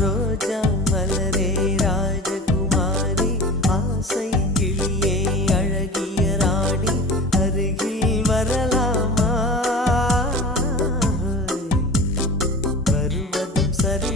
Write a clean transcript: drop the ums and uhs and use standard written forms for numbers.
ரோஜா மலரே ராஜகுமாரி ஆசை கிளியே அழகிய ராணி அருகில் வரலாமா வருவதும் சரி